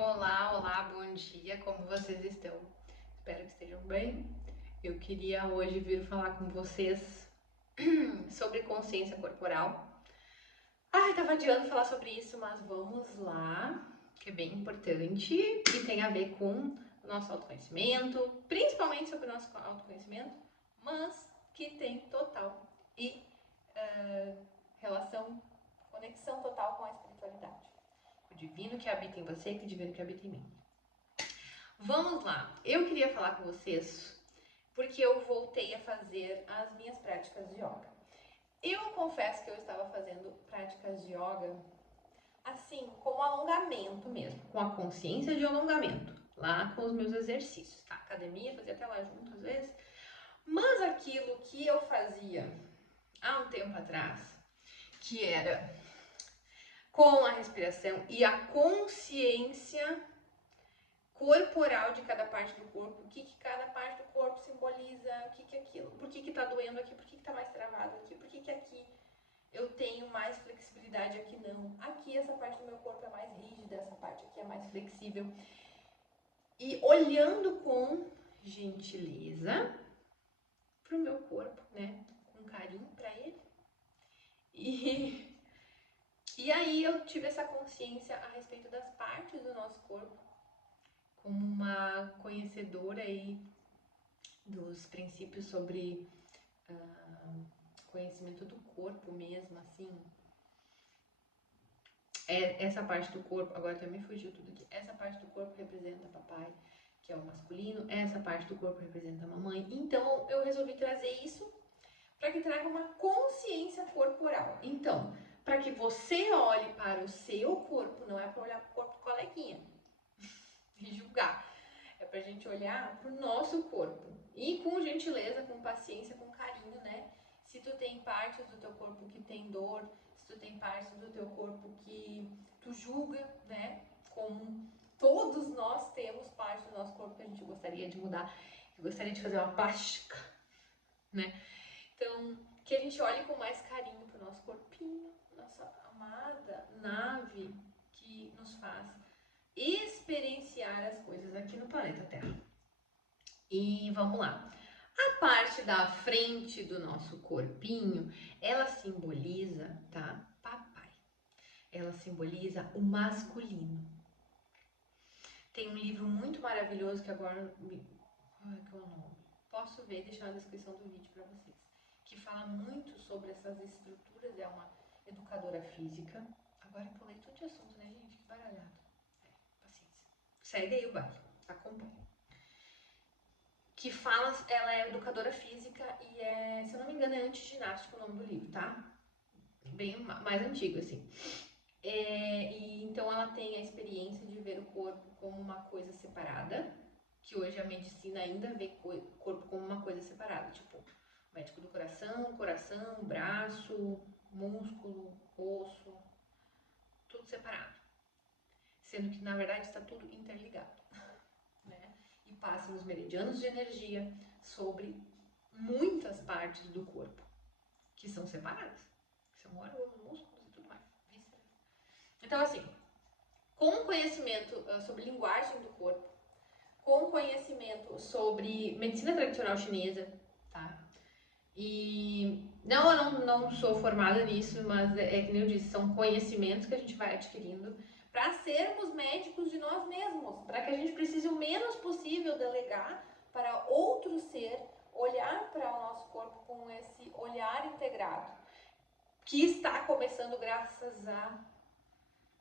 Olá, olá, bom dia, como vocês estão? Espero que estejam bem. Eu queria hoje vir falar com vocês sobre consciência corporal. Ai, tava adiando falar sobre isso, mas vamos lá, que é bem importante e tem a ver com o nosso autoconhecimento, principalmente sobre o nosso autoconhecimento, mas que tem total e relação, conexão total com a espiritualidade. O divino que habita em você e o divino que habita em mim. Vamos lá, eu queria falar com vocês porque eu voltei a fazer as minhas práticas de yoga. Eu confesso que eu estava fazendo práticas de yoga assim, como alongamento mesmo, com a consciência de alongamento, lá com os meus exercícios, tá? Academia, fazia até lá junto às vezes, mas aquilo que eu fazia há um tempo atrás, que era com a respiração e a consciência corporal de cada parte do corpo, o que cada parte do corpo simboliza, o que é aquilo, por que tá doendo aqui, por que tá mais travado aqui, por que aqui eu tenho mais flexibilidade, aqui não. Aqui essa parte do meu corpo é mais rígida, essa parte aqui é mais flexível. E olhando com gentileza pro meu corpo, né, com carinho para ele. E aí eu tive essa consciência a respeito das partes do nosso corpo, como uma conhecedora aí dos princípios sobre conhecimento do corpo mesmo, assim. Essa parte do corpo, agora até me fugiu tudo aqui. Essa parte do corpo representa papai, que é o masculino. Essa parte do corpo representa a mamãe. Então eu resolvi trazer isso para que traga uma consciência corporal. Então, para que você olhe para o seu corpo, não é para olhar para o corpo do coleguinha e julgar. É pra gente olhar pro nosso corpo. E com gentileza, com paciência, com carinho, né? Se tu tem partes do teu corpo que tem dor, se tu tem partes do teu corpo que tu julga, né? Como todos nós temos partes do nosso corpo que a gente gostaria de mudar. Eu gostaria de fazer uma plástica, né? Então, que a gente olhe com mais carinho pro nosso corpinho, nossa amada nave que nos faz experienciar as coisas aqui no planeta Terra. E vamos lá. A parte da frente do nosso corpinho, ela simboliza, tá? Papai. Ela simboliza o masculino. Tem um livro muito maravilhoso que agora qual é que é o nome? Posso ver, deixar na descrição do vídeo para vocês. Que fala muito sobre essas estruturas, é uma educadora física. Agora eu pulei tudo de assunto, né, gente? Que baralhado. Paciência. Segue aí o baile, acompanha. Que fala, ela é educadora física e se eu não me engano, é antiginástico o nome do livro, tá? Bem mais antigo, assim. E então ela tem a experiência de ver o corpo como uma coisa separada, que hoje a medicina ainda vê o corpo como uma coisa separada, tipo, médico do coração, braço, músculo, osso, tudo separado. Sendo que na verdade está tudo interligado, né? E passa nos meridianos de energia sobre muitas partes do corpo que são separadas, que são órgãos, músculos e tudo mais, vísceras. Então, assim, com conhecimento sobre linguagem do corpo, com conhecimento sobre medicina tradicional chinesa, tá? E não, eu não sou formada nisso, mas é que nem eu disse, são conhecimentos que a gente vai adquirindo para sermos médicos de nós mesmos, para que a gente precise o menos possível delegar para outro ser olhar para o nosso corpo com esse olhar integrado, que está começando graças a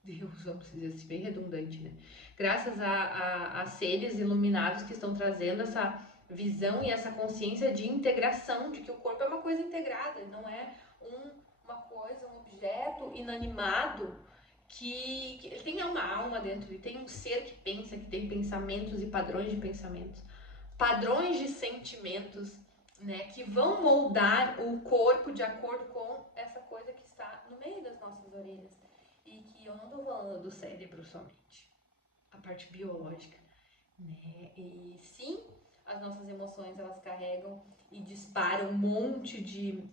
Deus, vamos dizer assim, bem redundante, né? Graças a seres iluminados que estão trazendo essa visão e essa consciência de integração, de que o corpo é uma coisa integrada, não é uma coisa, um objeto inanimado que ele tem uma alma dentro, ele tem um ser que pensa, que tem pensamentos e padrões de pensamentos, padrões de sentimentos, né, que vão moldar o corpo de acordo com essa coisa que está no meio das nossas orelhas. E que eu não estou falando do cérebro somente, a parte biológica, né? E sim, as nossas emoções elas carregam e disparam um monte de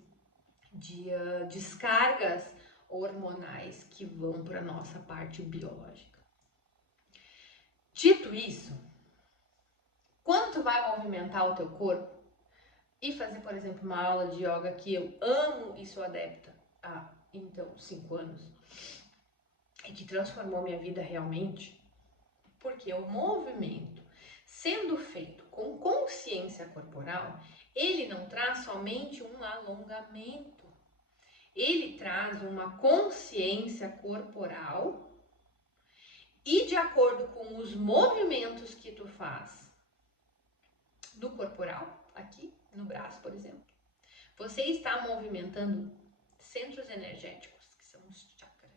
descargas hormonais que vão para nossa parte biológica. Dito isso, quando tu vai movimentar o teu corpo e fazer, por exemplo, uma aula de yoga que eu amo e sou adepta há, então, 5 anos, e que transformou minha vida realmente, porque o movimento, sendo feito com consciência corporal, ele não traz somente um alongamento, ele traz uma consciência corporal e de acordo com os movimentos que tu faz do corporal, aqui no braço, por exemplo, você está movimentando centros energéticos, que são os chakras.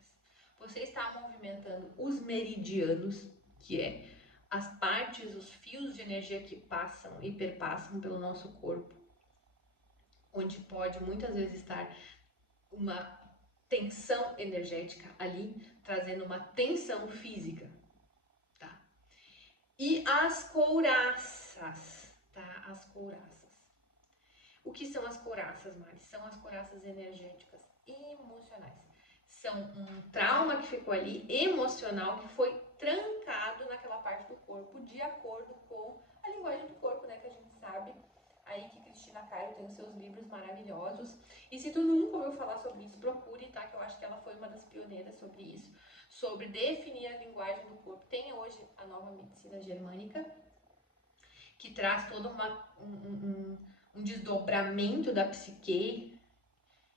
Você está movimentando os meridianos, que é as partes, os fios de energia que passam e perpassam pelo nosso corpo, onde pode muitas vezes estar uma tensão energética ali, trazendo uma tensão física, tá? E as couraças, tá? As couraças. O que são as couraças, Mari? São as couraças energéticas emocionais. São um trauma que ficou ali, emocional, que foi trancado naquela parte do corpo, de acordo com a linguagem do corpo, né? Que a gente sabe aí que Cristina Cairo tem os seus livros maravilhosos. E se tu nunca ouviu falar sobre isso, procure, tá? Que eu acho que ela foi uma das pioneiras sobre isso, sobre definir a linguagem do corpo. Tem hoje a nova medicina germânica, que traz todo um desdobramento da psique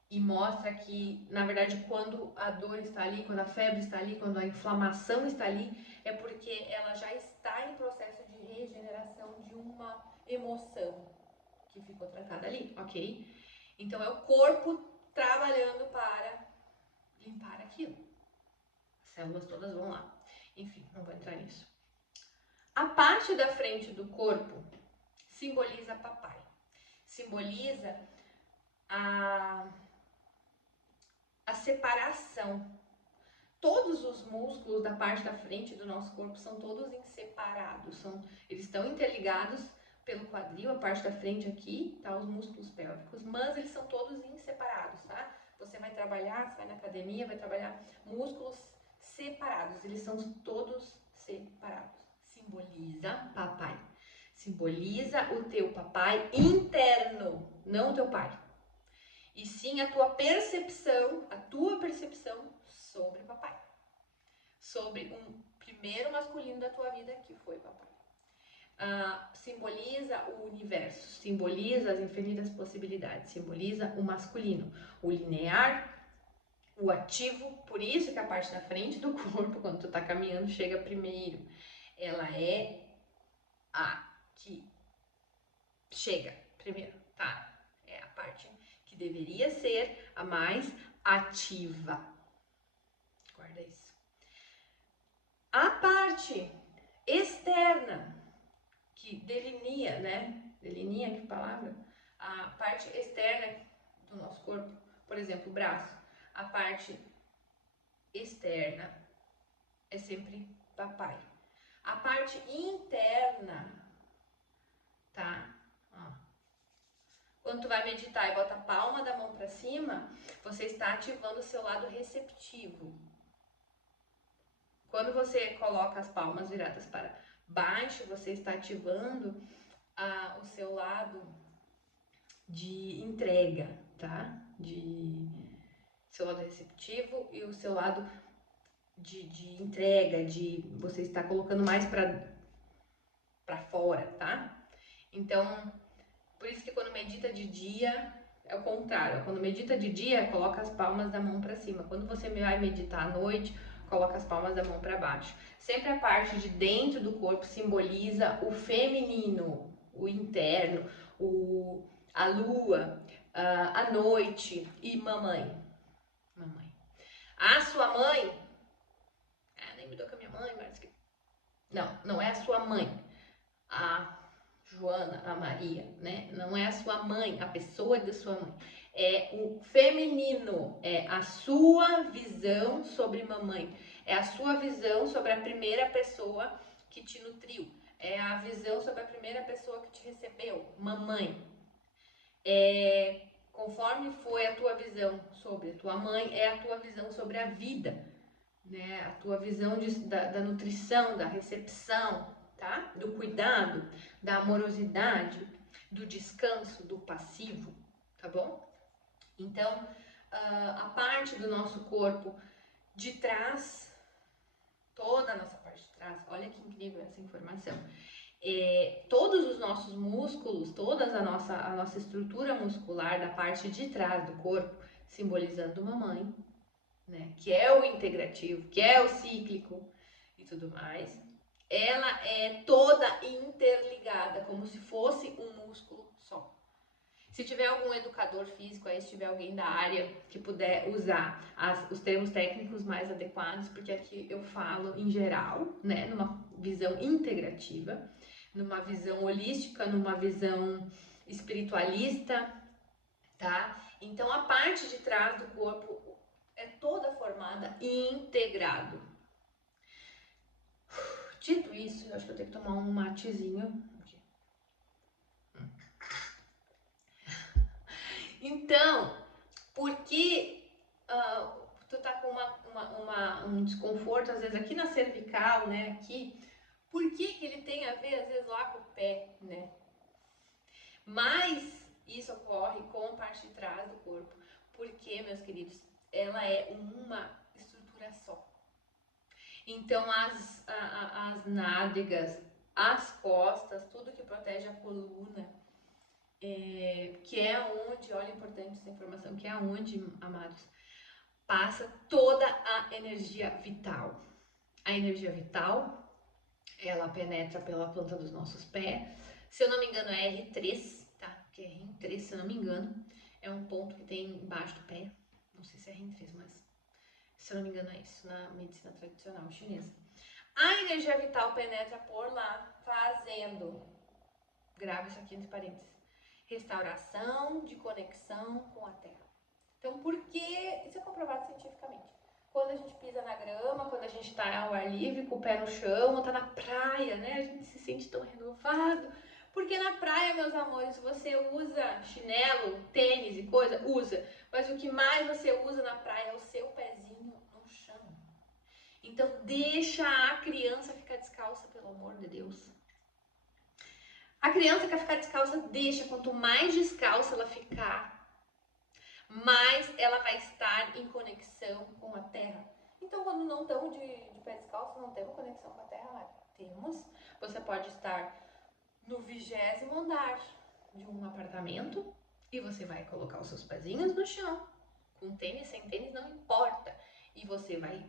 e mostra que, na verdade, quando a dor está ali, quando a febre está ali, quando a inflamação está ali, é porque ela já está em processo de regeneração de uma emoção que ficou trancada ali, ok? Então é o corpo trabalhando para limpar aquilo. As células todas vão lá. Enfim, não vou entrar nisso. A parte da frente do corpo simboliza papai. Simboliza a separação. Todos os músculos da parte da frente do nosso corpo são todos inseparados. Eles estão interligados pelo quadril, a parte da frente aqui, tá? Os músculos pélvicos, mas eles são todos inseparados, tá? Você vai trabalhar, você vai na academia, vai trabalhar músculos separados. Eles são todos separados. Simboliza papai. Simboliza o teu papai interno, não o teu pai. E sim a tua percepção sobre papai. Sobre um primeiro masculino da tua vida que foi papai. Simboliza o universo, simboliza as infinitas possibilidades, simboliza o masculino, o linear, o ativo. Por isso que a parte da frente do corpo, quando tu tá caminhando, chega primeiro. Ela é a que chega primeiro, tá? É a parte que deveria ser a mais ativa. Guarda isso. A parte externa, que delinea, né? Delinea, que palavra? A parte externa do nosso corpo, por exemplo, o braço. A parte externa é sempre papai. A parte interna, tá? Ó. Quando tu vai meditar e bota a palma da mão para cima, você está ativando o seu lado receptivo. Quando você coloca as palmas viradas para baixo, você está ativando o seu lado de entrega, tá? Seu lado receptivo e o seu lado de entrega, de você está colocando mais para fora, tá? Então, por isso que quando medita de dia é o contrário. Quando medita de dia, coloca as palmas da mão para cima. Quando você vai meditar à noite, coloca as palmas da mão para baixo. Sempre a parte de dentro do corpo simboliza o feminino, o interno, a lua, a noite e mamãe. Mamãe. A sua mãe, nem me dou com a minha mãe, mas não é a sua mãe. A Joana, a Maria, né? Não é a sua mãe, a pessoa da sua mãe. É o feminino, é a sua visão sobre mamãe. É a sua visão sobre a primeira pessoa que te nutriu. É a visão sobre a primeira pessoa que te recebeu, mamãe. Conforme foi a tua visão sobre a tua mãe, é a tua visão sobre a vida, né? A tua visão da nutrição, da recepção, tá? Do cuidado, da amorosidade, do descanso, do passivo, tá bom? Então, a parte do nosso corpo de trás, toda a nossa parte de trás, olha que incrível essa informação. Todos os nossos músculos, toda a nossa estrutura muscular da parte de trás do corpo, simbolizando uma mãe, né, que é o integrativo, que é o cíclico e tudo mais, ela é toda interligada, como se fosse um músculo só. Se tiver algum educador físico aí, se tiver alguém da área que puder usar os termos técnicos mais adequados, porque aqui eu falo em geral, né, numa visão integrativa, numa visão holística, numa visão espiritualista, tá? Então a parte de trás do corpo é toda formada e integrado. Dito isso, eu acho que eu tenho que tomar um matezinho. Então, por que tu tá com um desconforto, às vezes aqui na cervical, né, aqui, por que ele tem a ver, às vezes, lá com o pé, né? Mas isso ocorre com a parte de trás do corpo, porque, meus queridos, ela é uma estrutura só. Então, as nádegas, as costas, tudo que protege a coluna, que é onde, olha, importante essa informação, que é onde, amados, passa toda a energia vital. A energia vital, ela penetra pela planta dos nossos pés. Se eu não me engano, é R3, tá? Que é R3, se eu não me engano, é um ponto que tem embaixo do pé. Não sei se é R3, mas se eu não me engano é isso, na medicina tradicional chinesa. A energia vital penetra por lá, fazendo, grave isso aqui entre parênteses, restauração de conexão com a terra. Então, por que? Isso é comprovado cientificamente. Quando a gente pisa na grama, quando a gente está ao ar livre, com o pé no chão, ou está na praia, né? A gente se sente tão renovado. Porque na praia, meus amores, você usa chinelo, tênis e coisa, usa. Mas o que mais você usa na praia é o seu pezinho no chão. Então, deixa a criança ficar descalça, pelo amor de Deus. A criança quer ficar descalça, deixa. Quanto mais descalça ela ficar, mais ela vai estar em conexão com a terra. Então, quando não estamos de pé descalço, não temos conexão com a terra, Mari? Temos. Você pode estar no 20º andar de um apartamento e você vai colocar os seus pezinhos no chão. Com tênis, sem tênis, não importa. E você vai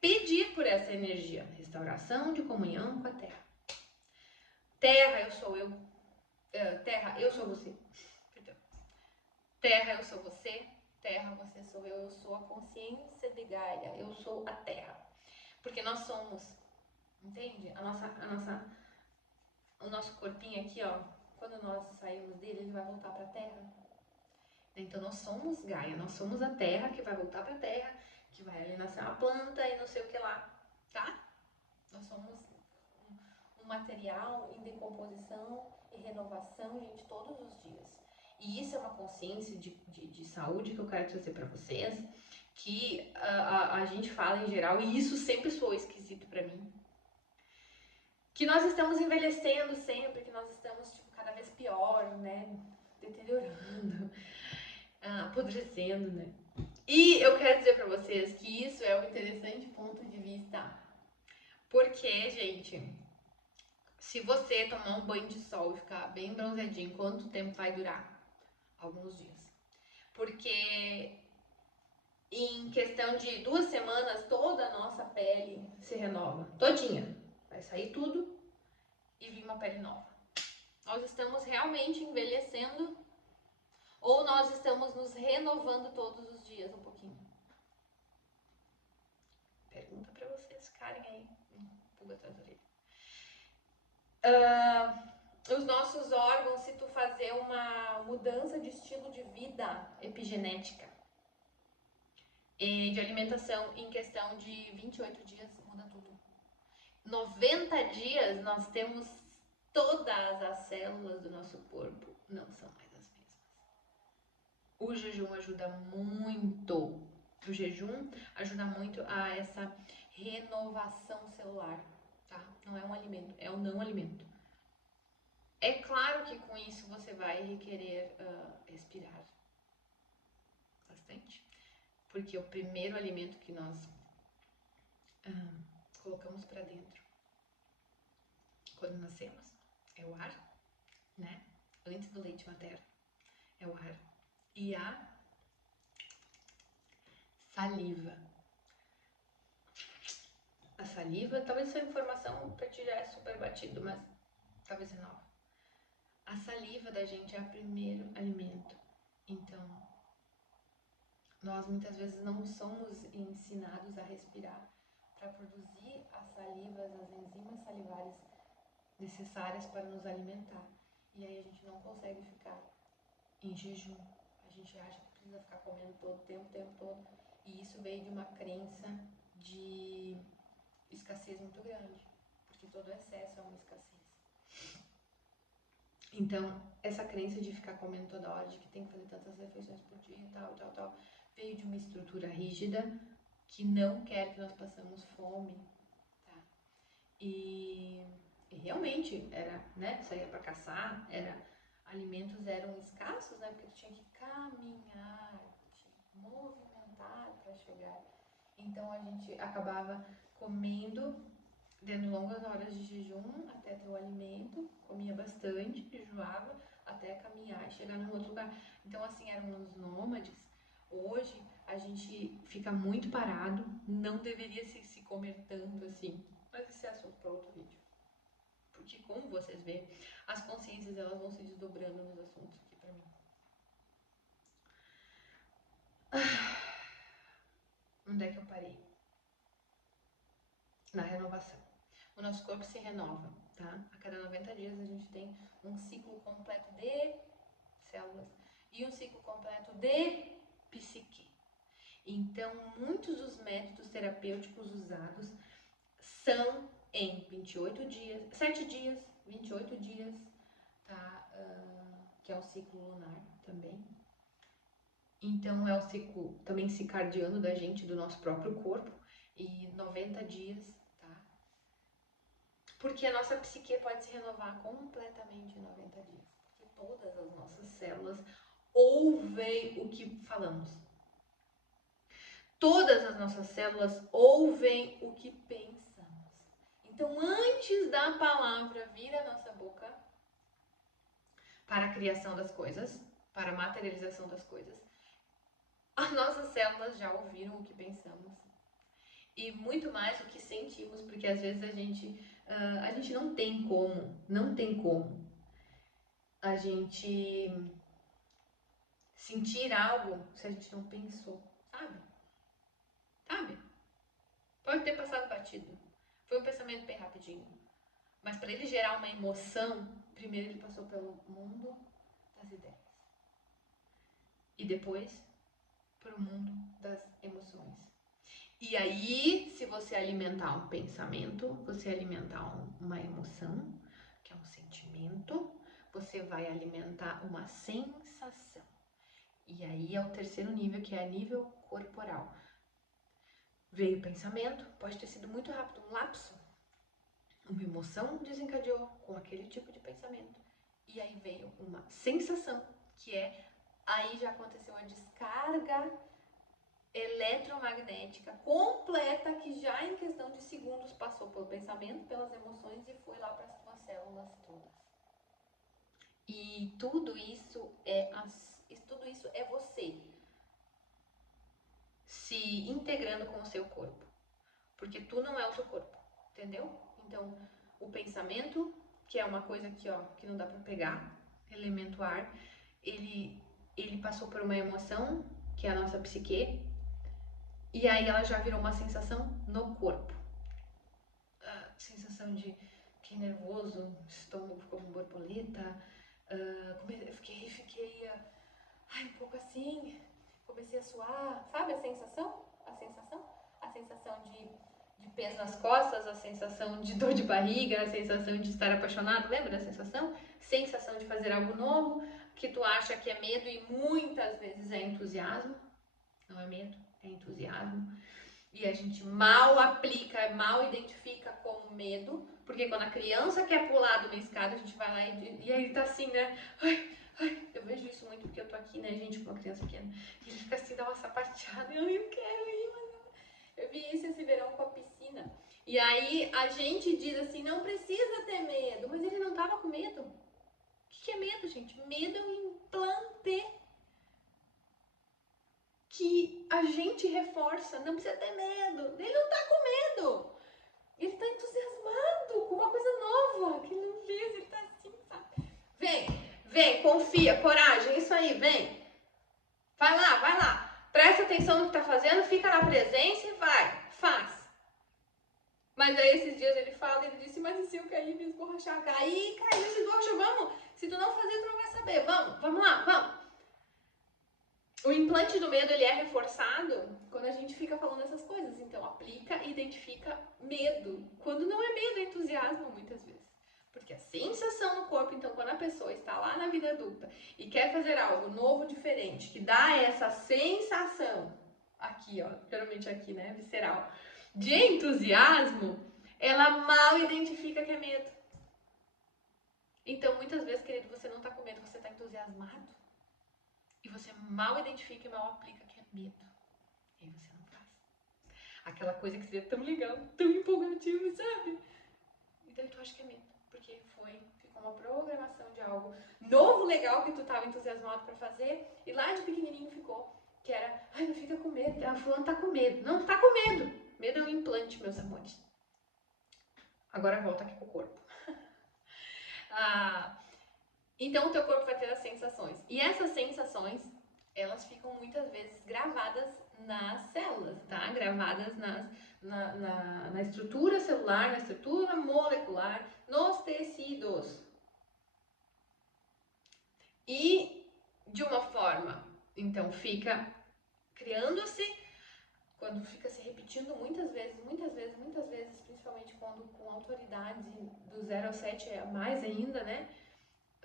pedir por essa energia. Restauração de comunhão com a terra. Terra, eu sou eu. Terra, eu sou você. Perdão. Terra, eu sou você. Terra, você sou eu sou a consciência de Gaia, eu sou a terra. Porque nós somos, entende? O nosso corpinho aqui, ó, quando nós saímos dele, ele vai voltar para a terra. Então nós somos Gaia, nós somos a terra que vai voltar para a terra, que vai ali nascer uma planta e não sei o que lá, tá? Nós somos um material em decomposição e renovação, gente, todos os dias. E isso é uma consciência de saúde que eu quero trazer para vocês, que a gente fala em geral, e isso sempre soou esquisito para mim, que nós estamos envelhecendo sempre, que nós estamos tipo, cada vez pior, né, deteriorando, apodrecendo, né. E eu quero dizer para vocês que isso é um interessante ponto de vista, porque, gente, se você tomar um banho de sol e ficar bem bronzeadinho, quanto tempo vai durar? Alguns dias. Porque em questão de 2 semanas, toda a nossa pele se renova. Todinha. Vai sair tudo e vir uma pele nova. Nós estamos realmente envelhecendo ou nós estamos nos renovando todos os dias um pouquinho? Pergunta pra vocês ficarem aí. Pulga atrás da orelha. Os nossos órgãos, se tu fazer uma mudança de estilo de vida epigenética, de alimentação em questão de 28 dias, muda tudo. 90 dias nós temos todas as células do nosso corpo, não são mais as mesmas. O jejum ajuda muito. O jejum ajuda muito a essa renovação celular, tá? Não é um alimento, é um não alimento. É claro que com isso você vai requerer respirar bastante, porque o primeiro alimento que nós colocamos para dentro quando nascemos é o ar, né? Antes do leite materno é o ar e a saliva. A saliva, talvez essa informação pra ti já é super batido, mas talvez é nova. A saliva da gente é o primeiro alimento. Então, nós muitas vezes não somos ensinados a respirar para produzir as salivas, as enzimas salivares necessárias para nos alimentar. E aí a gente não consegue ficar em jejum. A gente acha que precisa ficar comendo todo o tempo todo. E isso veio de uma crença de escassez muito grande, porque todo excesso é uma escassez. Então, essa crença de ficar comendo toda hora, de que tem que fazer tantas refeições por dia e tal, veio de uma estrutura rígida que não quer que nós passemos fome, tá? E realmente era, né, saía para caçar, alimentos eram escassos, né, porque tu tinha que caminhar, tinha que movimentar para chegar. Então a gente acabava comendo, tendo longas horas de jejum até ter o alimento, comia bastante, enjoava, até caminhar e chegar num outro lugar. Então assim, eram os nômades. Hoje a gente fica muito parado, não deveria se comer tanto assim, mas esse é assunto para outro vídeo. Porque como vocês veem, as consciências elas vão se desdobrando nos assuntos aqui para mim. Onde é que eu parei? Na renovação. O nosso corpo se renova, tá? A cada 90 dias a gente tem um ciclo completo de células e um ciclo completo de psique. Então, muitos dos métodos terapêuticos usados são em 28 dias, 7 dias, 28 dias, tá? Que é o ciclo lunar também. Então, é o ciclo também circadiano da gente, do nosso próprio corpo, e 90 dias, tá? Porque a nossa psique pode se renovar completamente em 90 dias. Porque todas as nossas células ouvem o que falamos. Todas as nossas células ouvem o que pensamos. Então, antes da palavra vir à nossa boca, para a criação das coisas, para a materialização das coisas, as nossas células já ouviram o que pensamos. E muito mais o que sentimos, porque às vezes a gente não tem como a gente sentir algo se a gente não pensou, sabe? Pode ter passado batido. Foi um pensamento bem rapidinho. Mas para ele gerar uma emoção, primeiro ele passou pelo mundo das ideias. E depois para o mundo das emoções. E aí, se você alimentar um pensamento, você alimentar uma emoção, que é um sentimento, você vai alimentar uma sensação. E aí é o terceiro nível, que é a nível corporal. Veio o pensamento, pode ter sido muito rápido, um lapso. Uma emoção desencadeou com aquele tipo de pensamento. E aí veio uma sensação, que é, aí já aconteceu a descarga eletromagnética completa, que já em questão de segundos passou pelo pensamento, pelas emoções e foi lá para as tuas células todas. E tudo isso é você se integrando com o seu corpo, porque tu não é o teu corpo, entendeu? Então, o pensamento, que é uma coisa aqui, ó, que não dá para pegar, elemento ar, ele passou por uma emoção, que é a nossa psique, e aí ela já virou uma sensação no corpo. A sensação de fiquei nervoso, estômago ficou com borboleta, fiquei um pouco assim, comecei a suar, sabe a sensação? A sensação de peso nas costas, a sensação de dor de barriga, a sensação de estar apaixonado, lembra da sensação? Sensação de fazer algo novo, que tu acha que é medo e muitas vezes é entusiasmo, não é medo, é entusiasmo. E a gente mal aplica, mal identifica como medo, porque quando a criança quer pular de uma escada, a gente vai lá e aí tá assim, né? Ai, eu vejo isso muito porque eu tô aqui, né, gente, com uma criança pequena. E ele fica assim, dá uma sapateada, eu quero ir, mas eu vi isso esse verão com a piscina. E aí a gente diz assim, não precisa ter medo, mas ele não tava com medo. O que é medo, gente? Medo é um implante que a gente reforça, não precisa ter medo. Ele não tá com medo. Ele tá entusiasmado com uma coisa nova que ele não fez, ele tá assim, sabe? Vem, confia, coragem, isso aí, vem. Vai lá. Presta atenção no que tá fazendo, fica na presença e vai, faz. Mas aí esses dias ele fala, ele disse, mas e se eu cair, me esborrachar? Cair, se esborrachou, vamos. Se tu não fazer, tu não vai saber. Vamos lá. O implante do medo, ele é reforçado quando a gente fica falando essas coisas. Então, aplica e identifica medo. Quando não é medo, é entusiasmo, muitas vezes. Porque a sensação no corpo, então, quando a pessoa está lá na vida adulta e quer fazer algo novo, diferente, que dá essa sensação, aqui, ó, geralmente aqui, né, visceral, de entusiasmo, ela mal identifica que é medo. Então, muitas vezes, querido, você não está com medo, você está entusiasmado. E você mal identifica e mal aplica que é medo. E aí você não faz. Aquela coisa que seria tão legal, tão empolgativo, sabe? Então tu acha que é medo. Porque ficou uma programação de algo novo, legal, que tu estava entusiasmado para fazer. E lá de pequenininho ficou. Que era, ai, não fica com medo. A fulano tá com medo. Não, tá com medo. Medo é um implante, meus amores. Agora volta aqui pro corpo. Então o teu corpo vai ter as sensações. E essas sensações, elas ficam muitas vezes gravadas nas células, tá? Gravadas na estrutura celular, na estrutura molecular, nos tecidos. E de uma forma, então fica criando-se, quando fica se repetindo muitas vezes, principalmente quando com autoridade do 0 ao 7 é mais ainda, né?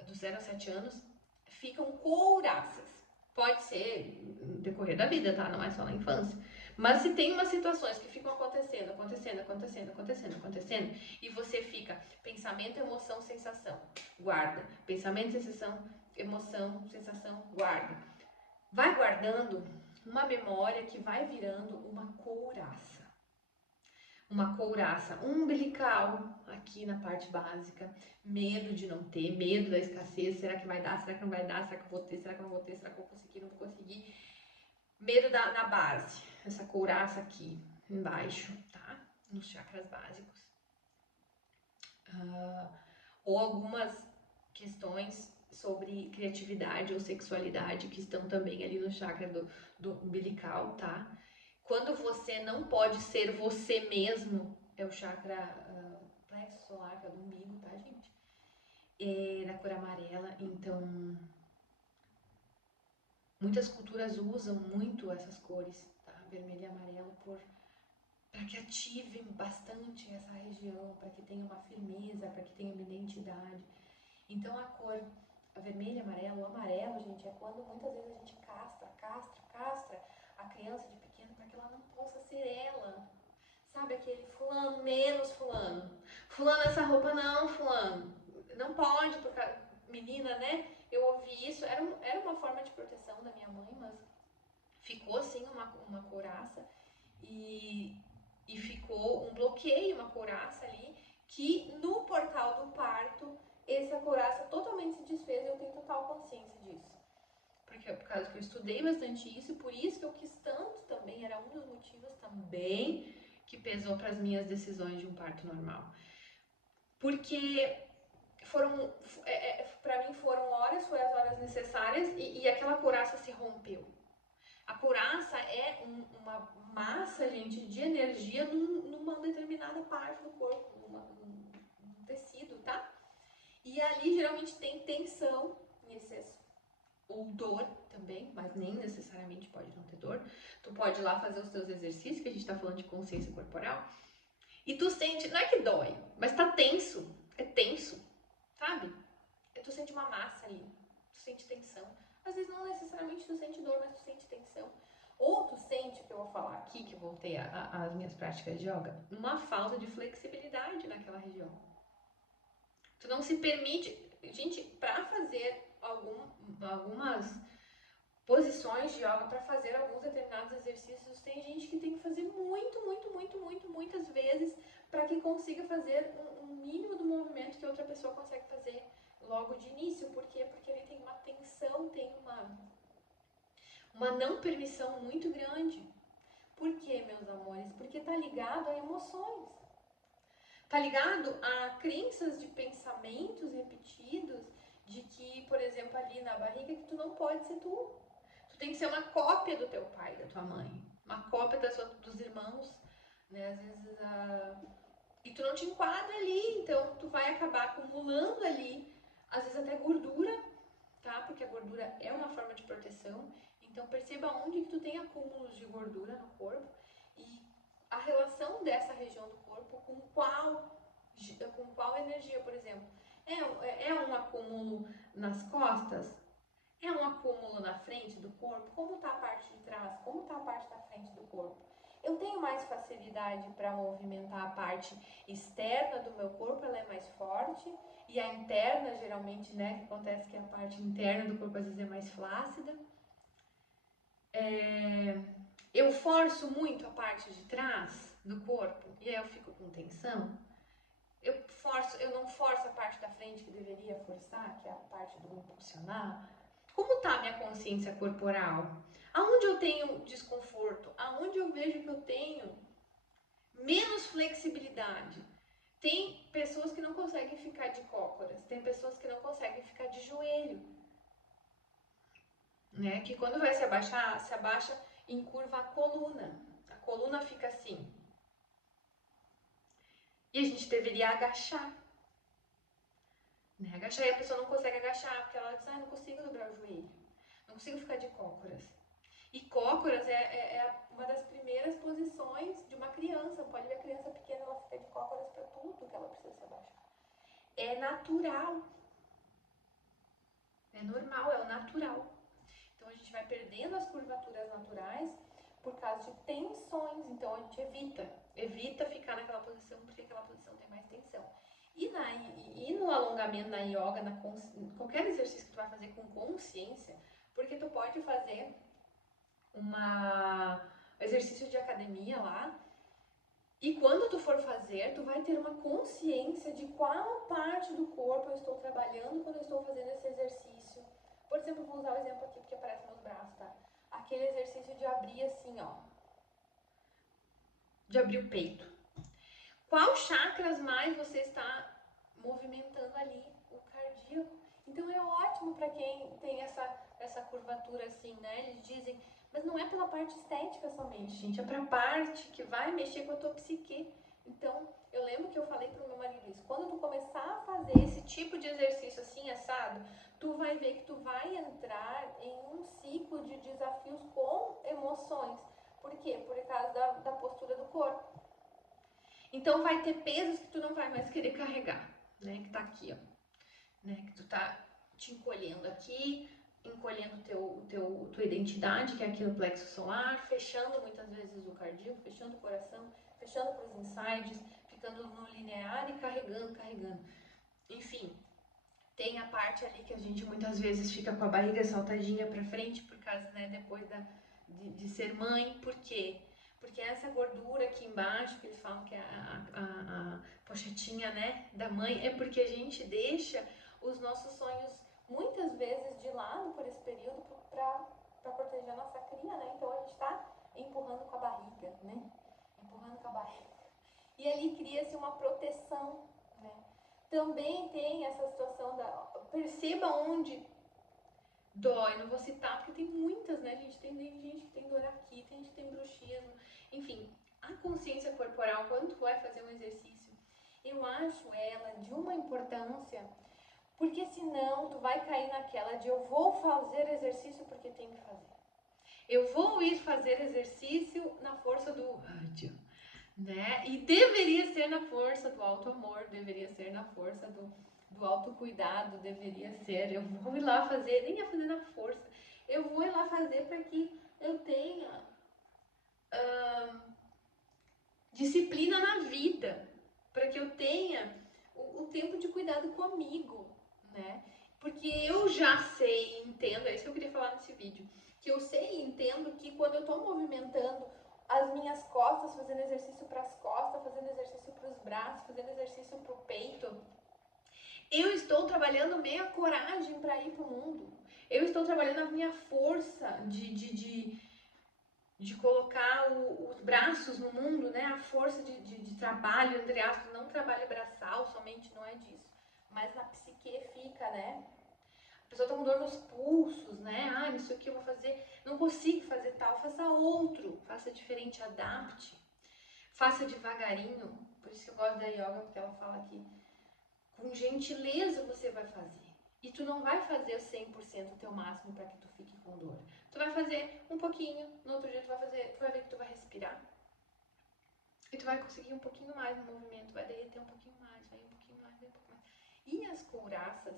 Dos 0 a 7 anos, ficam couraças. Pode ser no decorrer da vida, tá? Não é só na infância. Mas se tem umas situações que ficam acontecendo, e você fica pensamento, emoção, sensação, guarda. Pensamento, sensação, emoção, sensação, guarda. Vai guardando uma memória que vai virando uma couraça. Uma couraça umbilical aqui na parte básica, medo de não ter, medo da escassez, será que vai dar, será que não vai dar, será que eu vou ter, será que eu não vou ter, será que eu vou conseguir, não vou conseguir, medo na base, essa couraça aqui embaixo, tá? Nos chakras básicos. Ou algumas questões sobre criatividade ou sexualidade que estão também ali no chakra do umbilical, tá? Quando você não pode ser você mesmo, é o chakra plexo solar, que é do umbigo, tá, gente? É da cor amarela, então muitas culturas usam muito essas cores, tá? Vermelho e amarelo, para que ative bastante essa região, para que tenha uma firmeza, para que tenha uma identidade. Então a cor vermelho e amarelo, o amarelo, gente, é quando muitas vezes a gente castra a criança de pequeno para que ela não possa ser ela. Sabe aquele fulano, menos fulano. Fulano, essa roupa não, fulano. Não pode, porque menina, né? Eu ouvi isso, era uma forma de proteção da minha mãe, mas ficou assim uma couraça e ficou um bloqueio, uma couraça ali, que no portal do parto, essa couraça totalmente se desfez e eu tenho total consciência disso. Porque por causa que eu estudei bastante isso, e por isso que eu quis tanto também, era um dos motivos também que pesou para as minhas decisões de um parto normal. Porque para mim foram horas, foi as horas necessárias e aquela couraça se rompeu. A couraça é uma massa, gente, de energia numa determinada parte do corpo, num tecido, tá? E ali geralmente tem tensão em excesso. Ou dor também, mas nem necessariamente pode não ter dor. Tu pode ir lá fazer os teus exercícios, que a gente tá falando de consciência corporal, e tu sente, não é que dói, mas tá tenso, é tenso, sabe? Tu sente uma massa ali, tu sente tensão. Às vezes não necessariamente tu sente dor, mas tu sente tensão. Ou tu sente, o que eu vou falar, aqui que voltei às minhas práticas de yoga, uma falta de flexibilidade naquela região. Tu não se permite, gente, para fazer algumas posições de yoga, para fazer alguns determinados exercícios, tem gente que tem que fazer muitas vezes para que consiga fazer um mínimo do movimento que outra pessoa consegue fazer logo de início. Por quê? Porque ele tem uma tensão, tem uma não permissão muito grande. Por quê, meus amores? Porque tá ligado a emoções. Tá ligado a crenças de pensamentos repetidos de que, por exemplo, ali na barriga, que tu não pode ser tu. Tu tem que ser uma cópia do teu pai, da tua mãe. Uma cópia dos irmãos, né? Às vezes e tu não te enquadra ali, então tu vai acabar acumulando ali, às vezes até gordura, tá? Porque a gordura é uma forma de proteção. Então perceba onde que tu tem acúmulos de gordura no corpo e a relação dessa região do corpo com qual energia, por exemplo. É um acúmulo nas costas? É um acúmulo na frente do corpo? Como está a parte de trás? Como está a parte da frente do corpo? Eu tenho mais facilidade para movimentar a parte externa do meu corpo, ela é mais forte, e a interna, geralmente, né, que acontece que a parte interna do corpo às vezes é mais flácida. Eu forço muito a parte de trás do corpo, e aí eu fico com tensão. Eu não forço a parte da frente que deveria forçar, que é a parte do impulsionar. Como está a minha consciência corporal? Aonde eu tenho desconforto? Aonde eu vejo que eu tenho menos flexibilidade? Tem pessoas que não conseguem ficar de cócoras, tem pessoas que não conseguem ficar de joelho, né? Que quando vai se abaixar, se abaixa em curva a coluna fica assim. E a gente deveria agachar, né? Agachar e a pessoa não consegue agachar, porque ela diz, não consigo dobrar o joelho, não consigo ficar de cócoras. E cócoras é uma das primeiras posições de uma criança. Pode ver a criança pequena, ela fica de cócoras para tudo que ela precisa se abaixar. É natural. É normal, é o natural. Então a gente vai perdendo as curvaturas naturais por causa de tensões. Então a gente evita ficar naquela posição porque aquela posição tem mais tensão. E no alongamento, na yoga, qualquer exercício que tu vai fazer com consciência, porque tu pode fazer um exercício de academia lá, e quando tu for fazer, tu vai ter uma consciência de qual parte do corpo eu estou trabalhando quando eu estou fazendo esse exercício. Por exemplo, vou usar o exemplo aqui porque aparece meus braços, tá? Aquele exercício de abrir assim, ó. De abrir o peito. Qual chakras mais você está movimentando ali? O cardíaco. Então é ótimo para quem tem essa curvatura assim, né? Eles dizem, mas não é pela parte estética somente, gente, é para a parte que vai mexer com a tua psique. Então, eu lembro que eu falei pro meu marido isso, quando tu começar a fazer esse tipo de exercício assim, assado, tu vai ver que tu vai entrar em um ciclo de desafios com emoções. Por quê? Por causa da postura do corpo. Então, vai ter pesos que tu não vai mais querer carregar, né? Que tá aqui, ó. Né? Que tu tá te encolhendo aqui, encolhendo tua identidade, que é aqui no plexo solar, fechando muitas vezes o cardíaco, fechando o coração, fechando para os insides, ficando no linear e carregando. Enfim, tem a parte ali que a gente muitas vezes fica com a barriga saltadinha para frente, por causa, né, depois de ser mãe. Por quê? Porque essa gordura aqui embaixo, que eles falam que é a pochetinha, né, da mãe, é porque a gente deixa os nossos sonhos muitas vezes de lado por esse período para proteger a nossa cria, né? Então a gente está empurrando com a barriga, né? Empurrando com a barriga. E ali cria-se uma proteção, né? Também tem essa situação perceba onde dói, não vou citar porque tem muitas, né, gente? Tem gente que tem dor aqui, tem gente que tem bruxismo, enfim, a consciência corporal, quando tu vai fazer um exercício, eu acho ela de uma importância, porque senão tu vai cair naquela de eu vou fazer exercício porque tenho que fazer. Eu vou ir fazer exercício na força do ódio, né? E deveria ser na força do auto-amor, deveria ser na força do autocuidado, deveria ser. Eu vou ir lá fazer, nem ia fazer na força, eu vou ir lá fazer para que eu tenha disciplina na vida, para que eu tenha o tempo de cuidado comigo, né? Porque eu já sei e entendo, é isso que eu queria falar nesse vídeo, que eu sei e entendo que quando eu tô movimentando as minhas costas, fazendo exercício para as costas, fazendo exercício para os braços, fazendo exercício para o peito, eu estou trabalhando minha coragem para ir para o mundo. Eu estou trabalhando a minha força de colocar os braços no mundo, né? A força de trabalho, entre aspas, não trabalho braçal, somente não é disso. Mas na psique fica, né? A pessoa tá com dor nos pulsos, né? Ah, isso aqui eu vou fazer, não consigo fazer tal, faça outro, faça diferente, adapte, faça devagarinho. Por isso que eu gosto da yoga, porque ela fala que com gentileza você vai fazer. E tu não vai fazer 100% o teu máximo para que tu fique com dor. Tu vai fazer um pouquinho, no outro dia tu vai ver que tu vai respirar. E tu vai conseguir um pouquinho mais no movimento, vai derreter um pouquinho mais, vai um pouquinho mais, vai um pouquinho mais. E as couraças,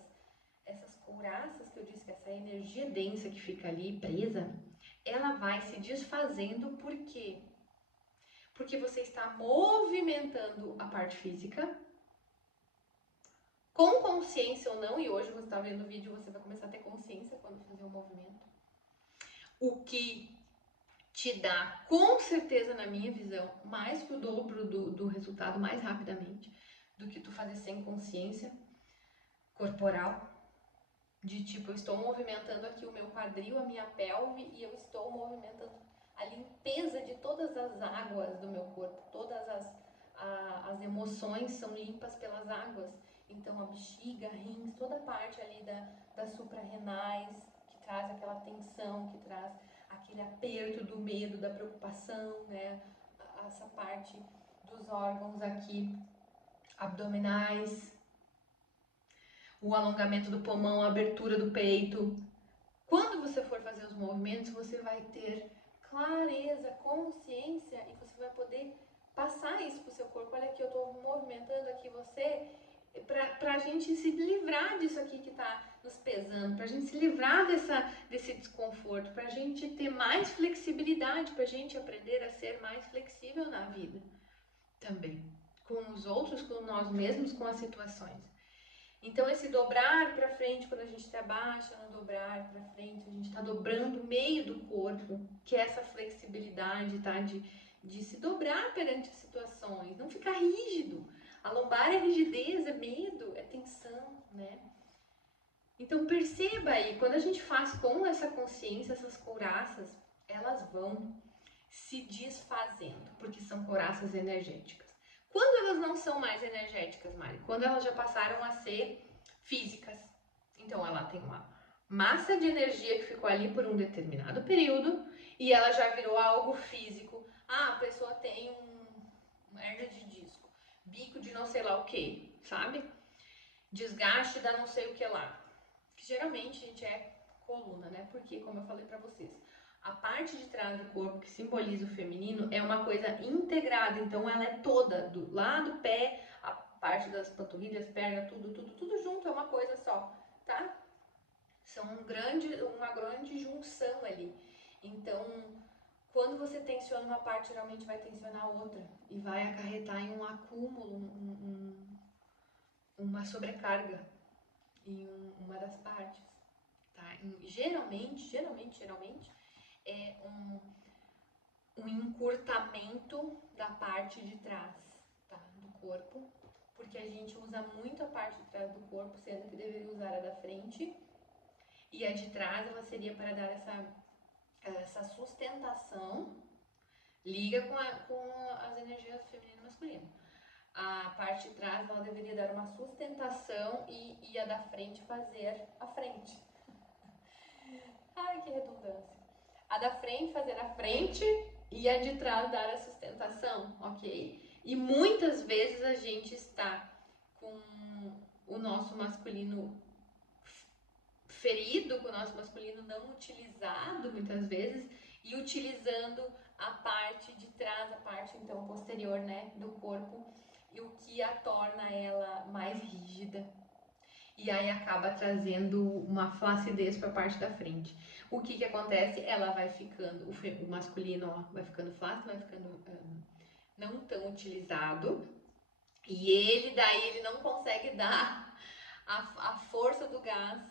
essas couraças que eu disse, que essa energia densa que fica ali presa, ela vai se desfazendo por quê? Porque você está movimentando a parte física, com consciência ou não, e hoje você está vendo o vídeo, você vai começar a ter consciência quando fazer o movimento. O que te dá, com certeza, na minha visão, mais que o dobro do resultado mais rapidamente do que tu fazer sem consciência corporal. De tipo, eu estou movimentando aqui o meu quadril, a minha pelve, e eu estou movimentando a limpeza de todas as águas do meu corpo, todas as emoções são limpas pelas águas. Então a bexiga, rins, toda a parte ali das suprarrenais, que traz aquela tensão, que traz aquele aperto do medo, da preocupação, né? Essa parte dos órgãos aqui abdominais, o alongamento do pulmão, a abertura do peito. Quando você for fazer os movimentos, você vai ter clareza, consciência e você vai poder passar isso pro seu corpo. Olha aqui, eu tô movimentando aqui você pra gente se livrar disso aqui que tá nos pesando, pra gente se livrar desse desconforto, pra gente ter mais flexibilidade, pra gente aprender a ser mais flexível na vida também, com os outros, com nós mesmos, com as situações. Então esse dobrar para frente, quando a gente se abaixa no dobrar para frente, a gente está dobrando o meio do corpo, que é essa flexibilidade, tá? De se dobrar perante as situações, não ficar rígido. A lombar é rigidez, é medo, é tensão, né? Então perceba aí, quando a gente faz com essa consciência, essas couraças, elas vão se desfazendo, porque são couraças energéticas. Quando elas não são mais energéticas, Mari? Quando elas já passaram a ser físicas. Então ela tem uma massa de energia que ficou ali por um determinado período e ela já virou algo físico. Ah, a pessoa tem uma hernia de disco, bico de não sei lá o que, sabe? Desgaste da não sei o que lá. Que geralmente, gente, é coluna, né? Porque, como eu falei pra vocês, a parte de trás do corpo que simboliza o feminino é uma coisa integrada, então ela é toda, do lado, pé, a parte das panturrilhas, perna, tudo junto, é uma coisa só, tá? São uma grande junção ali. Então, quando você tensiona uma parte, geralmente vai tensionar a outra e vai acarretar em um acúmulo, uma sobrecarga em uma das partes, tá? Geralmente é um encurtamento da parte de trás, tá? Do corpo, porque a gente usa muito a parte de trás do corpo, sendo que deveria usar a da frente, e a de trás ela seria para dar essa sustentação, liga com as energias feminino e masculino. A parte de trás ela deveria dar uma sustentação e a da frente fazer a frente. Ai, que redundância. A da frente fazer a frente e a de trás dar a sustentação, ok? E muitas vezes a gente está com o nosso masculino ferido, com o nosso masculino não utilizado muitas vezes e utilizando a parte de trás, a parte então posterior, né, do corpo, e o que a torna ela mais rígida. e aí acaba trazendo uma flacidez para a parte da frente. O que acontece? Ela vai ficando, o masculino ó, vai ficando flácido, vai ficando não tão utilizado, e daí ele não consegue dar a força do gás,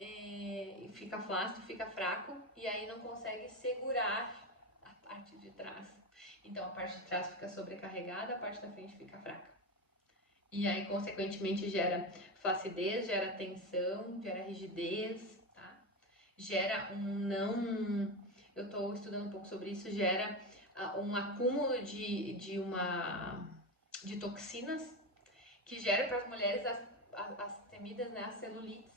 e fica flácido, fica fraco, e aí não consegue segurar a parte de trás. Então a parte de trás fica sobrecarregada, a parte da frente fica fraca. E aí, consequentemente, gera flacidez, gera tensão, gera rigidez, tá? Gera um não... Eu estou estudando um pouco sobre isso, gera um acúmulo de toxinas, que gera para as mulheres as temidas, né, as celulites,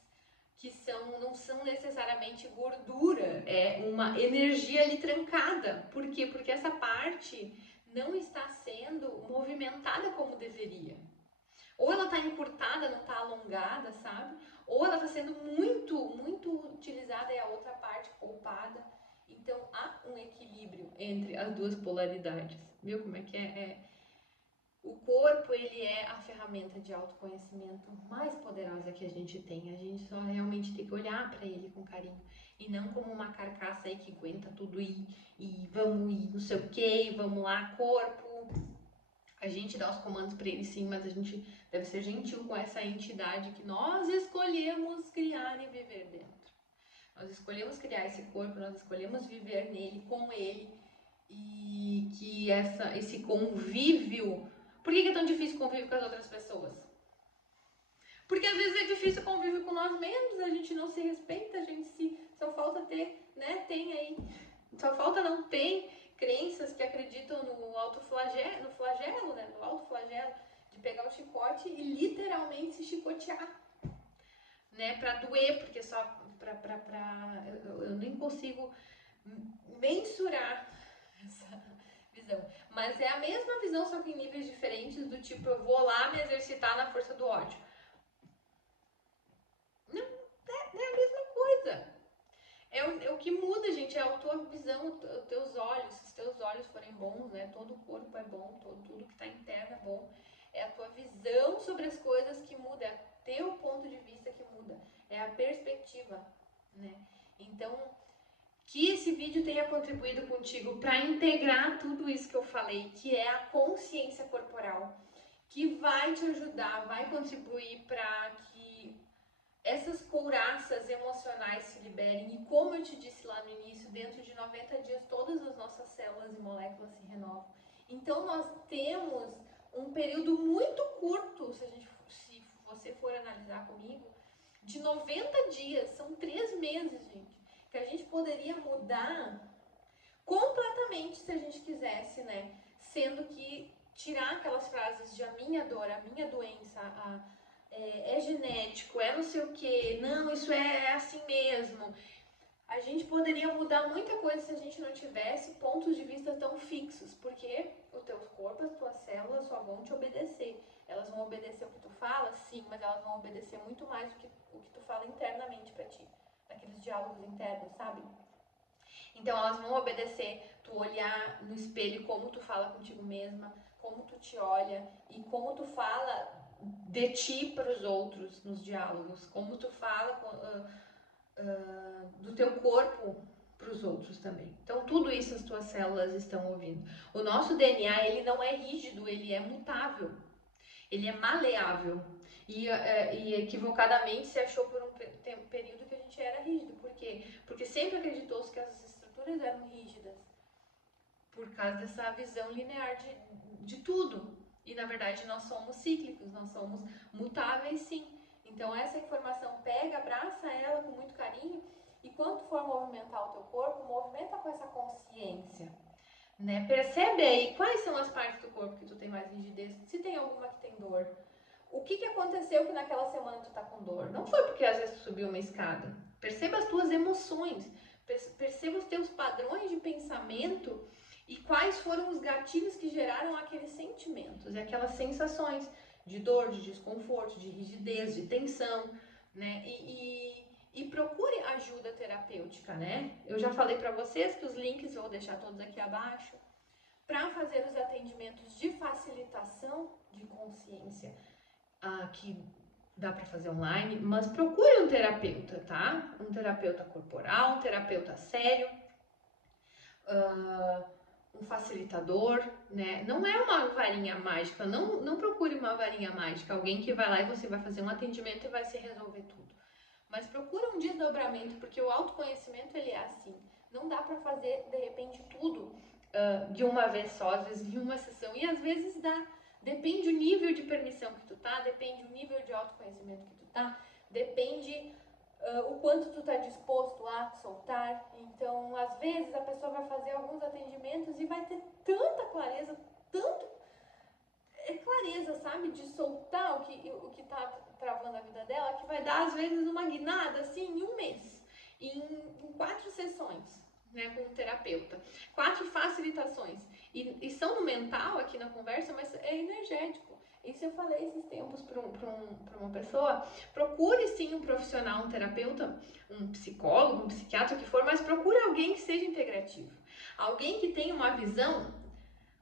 que não são necessariamente gordura, é uma energia ali trancada. Por quê? Porque essa parte não está sendo movimentada como deveria. Ou ela está encurtada, não está alongada, sabe? Ou ela está sendo muito utilizada e a outra parte poupada. Então há um equilíbrio entre as duas polaridades. Viu como é que é? O corpo, ele é a ferramenta de autoconhecimento mais poderosa que a gente tem. A gente só realmente tem que olhar para ele com carinho. E não como uma carcaça aí que aguenta tudo e vamos ir não sei o que, vamos lá, corpo. A gente dá os comandos para ele sim, mas a gente deve ser gentil com essa entidade que nós escolhemos criar e viver dentro. Nós escolhemos criar esse corpo, nós escolhemos viver nele, com ele, e que esse convívio... Por que é tão difícil conviver com as outras pessoas? Porque às vezes é difícil conviver com nós mesmos, a gente não se respeita, a gente só falta ter, né, tem aí, só falta não ter crenças que acreditam no autoflagelo, no flagelo, né, no autoflagelo, de pegar o chicote e literalmente se chicotear, né, pra doer, porque só eu nem consigo mensurar essa visão. Mas é a mesma visão, só que em níveis diferentes, do tipo, eu vou lá me exercitar na força do ódio. Não, é a mesma coisa. É o que muda, gente, é a tua visão, os teus olhos. Se os teus olhos forem bons, né, todo o corpo é bom, tudo que está interno é bom. É a tua visão sobre as coisas que muda, é o teu ponto de vista que muda, é a perspectiva, né? Então, que esse vídeo tenha contribuído contigo para integrar tudo isso que eu falei, que é a consciência corporal, que vai te ajudar, vai contribuir para que essas couraças emocionais se liberem. E como eu te disse lá no início, dentro de 90 dias todas as nossas células e moléculas se renovam. Então nós temos um período muito curto, se você for analisar comigo, de 90 dias, são 3 meses, gente, que a gente poderia mudar completamente se a gente quisesse, né? Sendo que tirar aquelas frases de a minha dor, a minha doença, é genético, é não sei o que, não, isso é assim mesmo. A gente poderia mudar muita coisa se a gente não tivesse pontos de vista tão fixos, porque o teu corpo, as tuas células só vão te obedecer. Elas vão obedecer o que tu fala, sim, mas elas vão obedecer muito mais do que o que tu fala internamente pra ti, naqueles diálogos internos, sabe? Então elas vão obedecer tu olhar no espelho como tu fala contigo mesma, como tu te olha e como tu fala de ti para os outros nos diálogos, como tu fala do teu corpo para os outros também. Então tudo isso as tuas células estão ouvindo. O nosso DNA, ele não é rígido, ele é mutável, ele é maleável. E equivocadamente se achou por um período que a gente era rígido. Por quê? Porque sempre acreditou-se que as estruturas eram rígidas, por causa dessa visão linear de tudo. E na verdade nós somos cíclicos, nós somos mutáveis, sim. Então essa informação pega, abraça ela com muito carinho, e quando for movimentar o teu corpo, movimenta com essa consciência, né? Percebe aí quais são as partes do corpo que tu tem mais rigidez, se tem alguma que tem dor. O que aconteceu que naquela semana tu tá com dor? Não foi porque às vezes tu subiu uma escada. Perceba as tuas emoções, perceba os teus padrões de pensamento e quais foram os gatilhos que geraram aqueles sentimentos e aquelas sensações de dor, de desconforto, de rigidez, de tensão, né? E procure ajuda terapêutica, né? Eu já falei para vocês que os links eu vou deixar todos aqui abaixo para fazer os atendimentos de facilitação de consciência, que dá para fazer online, mas procure um terapeuta, tá? Um terapeuta corporal, um terapeuta sério, um facilitador, né? Não é uma varinha mágica, não procure uma varinha mágica, alguém que vai lá e você vai fazer um atendimento e vai se resolver tudo. Mas procura um desdobramento, porque o autoconhecimento ele é assim. Não dá para fazer, de repente, tudo de uma vez só, às vezes em uma sessão. E às vezes dá. Depende o nível de permissão que tu tá, depende o nível de autoconhecimento que tu tá, depende o quanto tu tá disposto a soltar. Então, às vezes, a pessoa vai fazer alguns atendimentos e vai ter tanta clareza, clareza, sabe? De soltar o que tá travando a vida dela, que vai dar, às vezes, uma guinada, assim, em um mês. Em 4 sessões, né, com um terapeuta. 4 facilitações. E são no mental aqui na conversa, mas é energético. Isso eu falei esses tempos para uma pessoa. Procure sim um profissional, um terapeuta, um psicólogo, um psiquiatra, o que for, mas procure alguém que seja integrativo. Alguém que tenha uma visão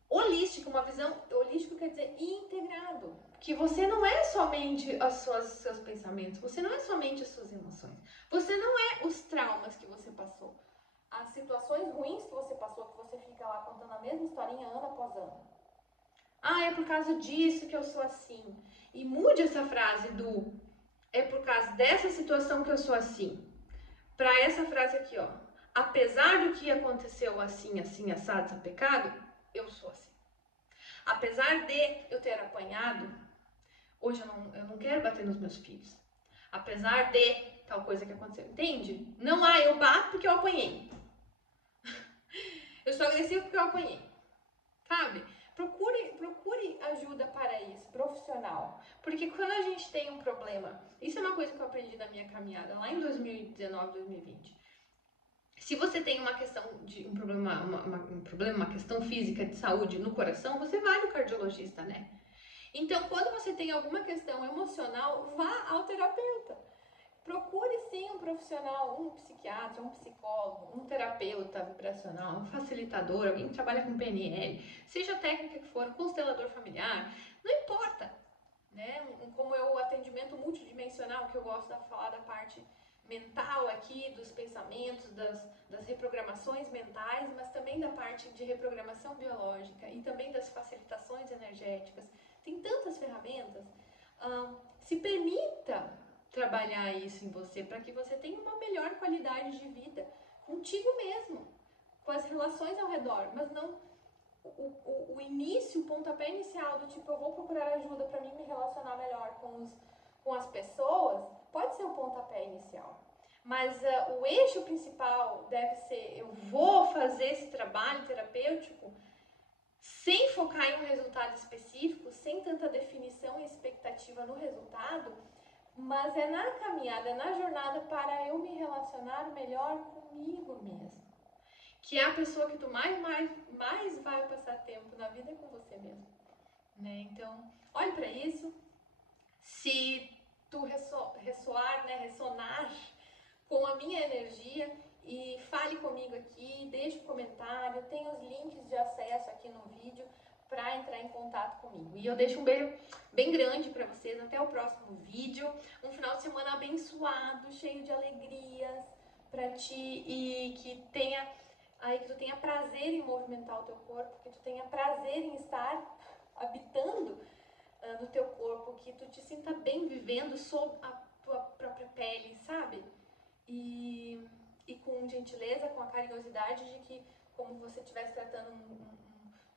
holística, uma visão holística quer dizer integrado. Que você não é somente seus pensamentos, você não é somente as suas emoções, você não é os traumas que você passou, as situações ruins que você passou, que você fica lá contando a mesma historinha ano após ano. Ah, é por causa disso que eu sou assim. E mude essa frase do é por causa dessa situação que eu sou assim, para essa frase aqui, ó. Apesar do que aconteceu assim, assim, assado, esse pecado, eu sou assim. Apesar de eu ter apanhado, hoje eu não quero bater nos meus filhos. Apesar de tal coisa que aconteceu. Entende? Não, eu bato porque eu apanhei. Eu sou agressivo porque eu apanhei. Sabe? Procure ajuda para isso, profissional. Porque quando a gente tem um problema, isso é uma coisa que eu aprendi na minha caminhada lá em 2019, 2020. Se você tem uma questão de um problema, uma questão física de saúde no coração, você vai no cardiologista, né? Então, quando você tem alguma questão emocional, vá ao terapeuta. Procure sim um profissional, um psiquiatra, um psicólogo, um terapeuta vibracional, um facilitador, alguém que trabalha com PNL, seja a técnica que for, um constelador familiar, não importa. Né? Como é o atendimento multidimensional, que eu gosto de falar da parte mental aqui, dos pensamentos, das reprogramações mentais, mas também da parte de reprogramação biológica e também das facilitações energéticas. Tem tantas ferramentas. Se permita trabalhar isso em você para que você tenha uma melhor qualidade de vida contigo mesmo, com as relações ao redor, mas não o início, o pontapé inicial do tipo, eu vou procurar ajuda para mim me relacionar melhor com as pessoas, pode ser o pontapé inicial. Mas o eixo principal deve ser, eu vou fazer esse trabalho terapêutico sem focar em um resultado específico, sem tanta definição e expectativa no resultado, mas é na caminhada, é na jornada para eu me relacionar melhor comigo mesmo. Que é a pessoa que tu mais vai passar tempo na vida com você mesmo, né? Então, olhe para isso. Se tu ressoar, né, ressonar com a minha energia e fale comigo aqui, deixe um comentário, tem os links de acesso aqui no vídeo para entrar em contato comigo. E eu deixo um beijo bem grande para vocês, até o próximo vídeo. Um final de semana abençoado, cheio de alegrias para ti e que tu tenha prazer em movimentar o teu corpo, que tu tenha prazer em estar habitando no teu corpo, que tu te sinta bem vivendo sob a tua própria pele, sabe? E com gentileza, com a carinhosidade de que como você estivesse tratando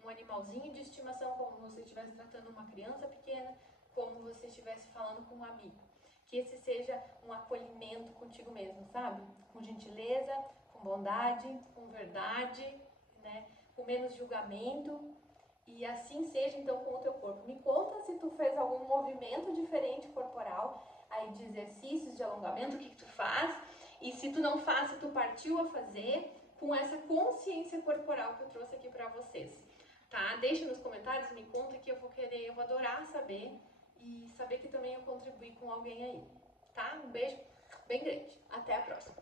um animalzinho de estimação, como você estivesse tratando uma criança pequena, como você estivesse falando com um amigo. Que esse seja um acolhimento contigo mesmo, sabe? Com gentileza, com bondade, com verdade, né? Com menos julgamento. E assim seja então com o teu corpo. Me conta se tu fez algum movimento diferente corporal, aí de exercícios de alongamento, o que tu faz. E se tu não faz, se tu partiu a fazer com essa consciência corporal que eu trouxe aqui pra vocês. Tá? Deixa nos comentários, me conta que eu vou adorar saber e saber que também eu contribuí com alguém aí. Tá? Um beijo bem grande. Até a próxima.